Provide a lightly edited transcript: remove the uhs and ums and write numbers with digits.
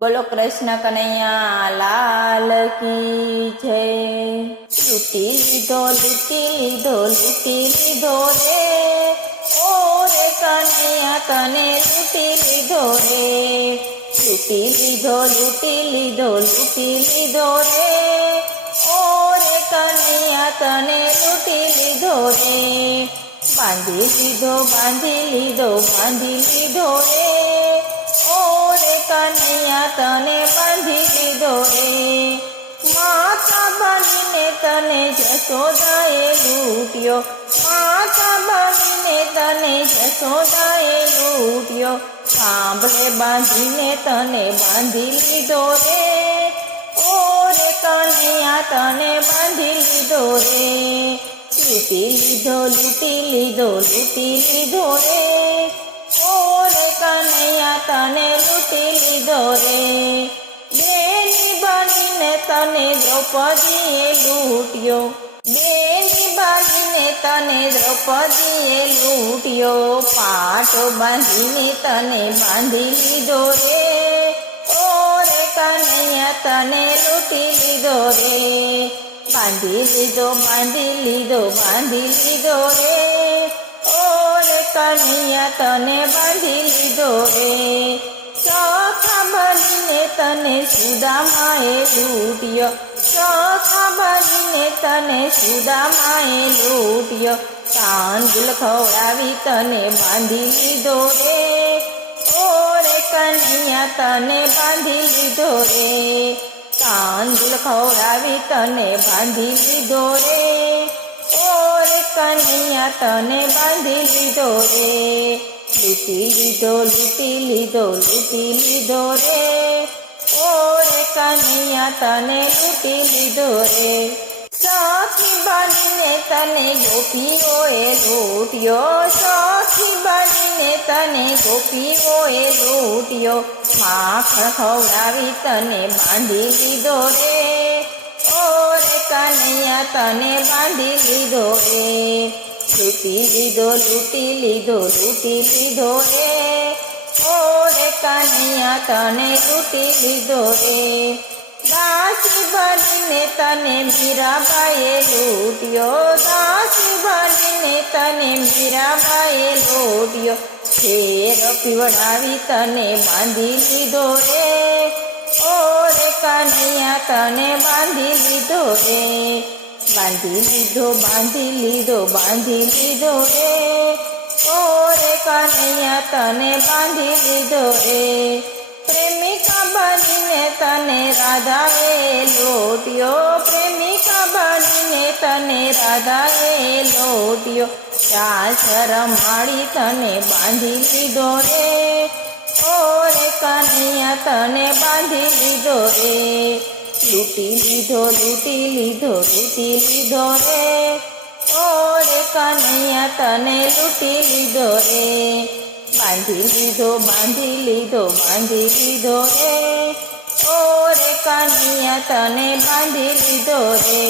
બોલો કૃષ્ણ કનૈયા લાલ કી જય। લૂટી લીધો લૂટી લીધો લૂટી લીધો રે, ઓ રે કનૈયા તને લૂટી લીધો રે। લૂટી લીધો લૂટી લીધો લૂટી લીધો રે, ઓ રે કનૈયા તને લૂટી લીધો રે। બાંધી લીધો બાંધી લીધો બાંધી લીધો રે, ઓ રે કનૈયા તને બાંધી લીધો રે। માતા બનીને તને જશોદાએ લૂટ્યો, માતા બનીને તને જશોદાએ લૂટ્યો। સાંભળે બાંધીને તને બાંધી લીધો રે, ઓ રે કનૈયા તને બાંધી લીધો રે। લૂટી લીધો લૂટી લીધો લૂટી લીધો રે, ઓ રે કનૈયા તને લૂટી લીધો રે। બેની બનીને તને દ્રૌપદીએ લૂટ્યો, બેની બનીને તને દ્રૌપદીએ લૂટ્યો। પાટો બાંધીને તને બાંધી લીધો રે, ઓ રે કનૈયા તને લૂટી લીધો રે। બાંધી લીધો બાંધી લીધો બાંધી લીધો રે, ઓ રે કનૈયા તને બાંધી લીધો રે। સખા બનીને તને સુદામાએ લૂટ્યો, સખા બનીને તને સુદામાએ લૂટ્યો। તાંડુલ ખવડાવી તને બાંધી લીધો રે, ઓ રે કનૈયા તને બાંધી લીધો રે। તાંડુલ ખવડાવી તને બાંધી લીધો રે, ઓ રે કનૈયા તને બાંધી લીધો રે। લૂટી લીધો લૂટી લીધો લૂટી લીધો રે, ઓ રે કનૈયા તને લૂટી લીધો રે। સખી બનીને તને ગોપીઓએ લૂટ્યો, સખી બનીને તને ગોપીઓએ લૂટ્યો। માખણ ખવડાવી તને બાંધી લીધો રે, ઓ રે કનૈયા તને બાંધી લીધો રે। લૂટી લીધો લૂટી લીધો લૂટી લીધો રે, ઓ રે કનૈયા તને લૂટી લીધો રે। દાસી બનીને તને મીરાબાઈએ લૂટ્યો, દાસી બનીને તને મીરાબાઈએ લૂટ્યો। શેર પીવડાવી તને બાંધી લીધો રે, ઓ રે કનૈયા તને બાંધી લીધો રે। બાંધી લીધો બાંધી લીધો બાંધી લીધો રે, ઓ રે કનૈયા તને બાંધી લીધો રે। પ્રેમિકા બનીને તને રાધાએ લૂટ્યો, પ્રેમિકા બનીને તને રાધાએ લૂટ્યો। ચાસ રમાડી તને બાંધી લીધો રે, ઓ રે કનૈયા તને બાંધી લીધો રે। લૂટી લીધો લૂટી લીધો લૂટી લીધો રે, ઓ રે કનૈયા તને લૂટી લીધો રે। બાંધી લીધો બાંધી લીધો બાંધી લીધો રે, ઓ રે કનૈયા તને બાંધી લીધો રે।